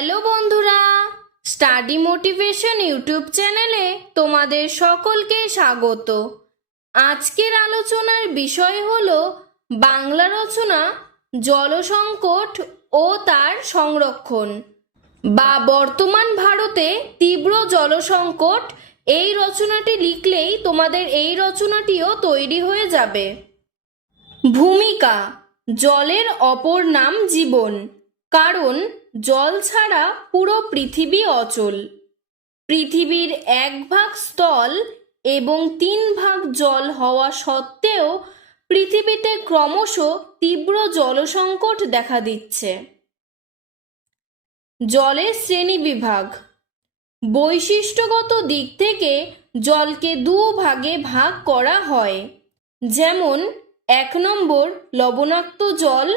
Hello বন্ধুরা, study motivation YouTube চ্যানেলে তোমাদের সকলকে স্বাগত। আজকের আলোচনার বিষয় হল বাংলা রচনা, জলসংকট ও তার সংরক্ষণ বা বর্তমান ভারতে তীব্র জলসংকট, এই রচনাটি লিখলেই তোমাদের এই রচনাটিও তৈরি হয়ে যাবে। ভূমিকা, জলের অপর নাম জীবন, কারণ জল ছাড়া পুরো পৃথিবী অচল। পৃথিবীর এক ভাগ স্থল এবং তিন ভাগ জল হওয়া সত্ত্বেও পৃথিবীতে ক্রমশ তীব্র জলসংকট দেখা দিচ্ছে। জলের শ্রেণি বিভাগ। বৈশিষ্ট্যগত দিক থেকে জলকে দু ভাগে ভাগ করা হয়। যেমন, এক নম্বর লবণাক্ত জল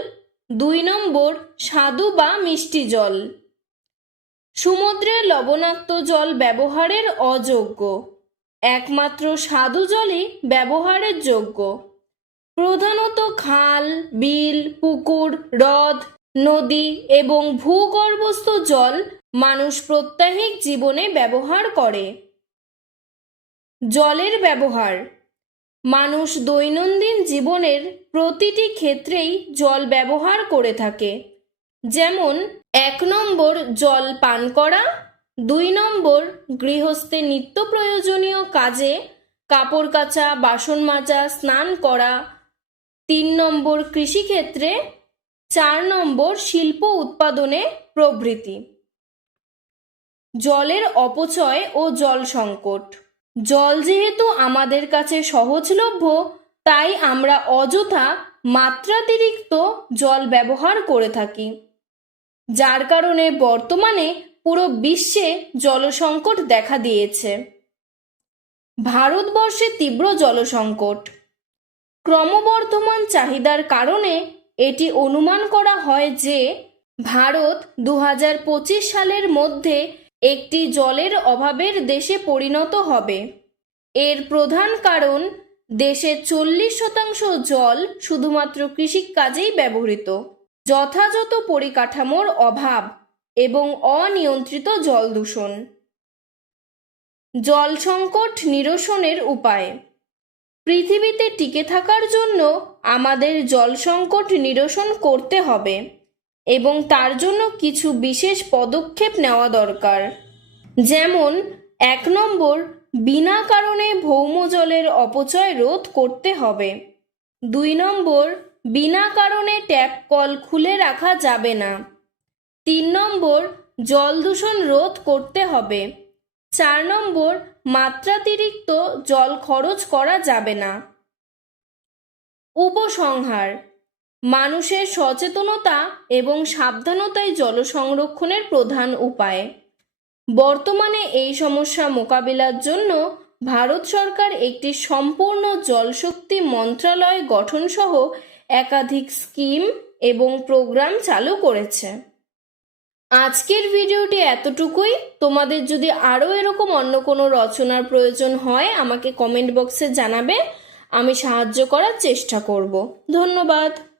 দুই নম্বর, স্বাদু বা মিষ্টি জল। সমুদ্রের লবণাক্ত জল ব্যবহারের অযোগ্য। একমাত্র স্বাদু জলই ব্যবহারের যোগ্য। প্রধানত খাল, বিল, পুকুর, হ্রদ, নদী এবং ভূগর্ভস্থ জল মানুষ প্রত্যাহিক জীবনে ব্যবহার করে। জলের ব্যবহার মানুষ দৈনন্দিন জীবনের প্রতিটি ক্ষেত্রেই জল ব্যবহার করে থাকে। যেমন, এক নম্বর জল পান করা, দুই নম্বর গৃহস্থে নিত্য প্রয়োজনীয় কাজে কাপড় কাচা, বাসন মাজা, স্নান করা, তিন নম্বর কৃষিক্ষেত্রে, চার নম্বর শিল্প উৎপাদনে প্রভৃতি। জলের অপচয় ও জল সংকট। জল যেহেতু আমাদের কাছে সহজলভ্য, তাই আমরা অযথা মাত্রাতিরিক্ত জল ব্যবহার করে থাকি। যার কারণে বর্তমানে পুরো বিশ্বে জলসংকট দেখা দিয়েছে। ভারতবর্ষে তীব্র জলসংকট। ক্রমবর্ধমান চাহিদার কারণে এটি অনুমান করা হয় যে, ভারত দু হাজার পঁচিশ সালের মধ্যে একটি জলের অভাবের দেশে পরিণত হবে। এর প্রধান কারণ দেশের চল্লিশ শতাংশ জল শুধুমাত্র কৃষিকাজেই ব্যবহৃত। যথাযথ পরিকাঠামোর অভাব এবং অনিয়ন্ত্রিত জল দূষণ। জল সংকট নিরসনের উপায়। পৃথিবীতে টিকে থাকার জন্য আমাদের জল সংকট নিরসন করতে হবে। এবং তার জন্য কিছু বিশেষ পদক্ষেপ নেওয়া দরকার। যেমন, এক নম্বর, বিনা কারণে ভৌম জলের অপচয় রোধ করতে হবে। দুই নম্বর, বিনা কারণে ট্যাপ কল খুলে রাখা যাবে না। তিন নম্বর, জল দূষণ রোধ করতে হবে। চার নম্বর, মাত্রাতিরিক্ত জল খরচ করা যাবে না। উপসংহার মানুষের সচেতনতা এবং সাবধানতাই জল সংরক্ষণের প্রধান উপায়। বর্তমানে এই সমস্যা মোকাবিলার জন্য ভারত সরকার একটি সম্পূর্ণ জলশক্তি মন্ত্রণালয় গঠনসহ একাধিক স্কিম এবং প্রোগ্রাম চালু করেছে। আজকের ভিডিওটি এতটুকুই। তোমাদের যদি আরও এরকম অন্য কোনো রচনার প্রয়োজন হয়, আমাকে কমেন্ট বক্সে জানাবে। আমি সাহায্য করার চেষ্টা করব। ধন্যবাদ।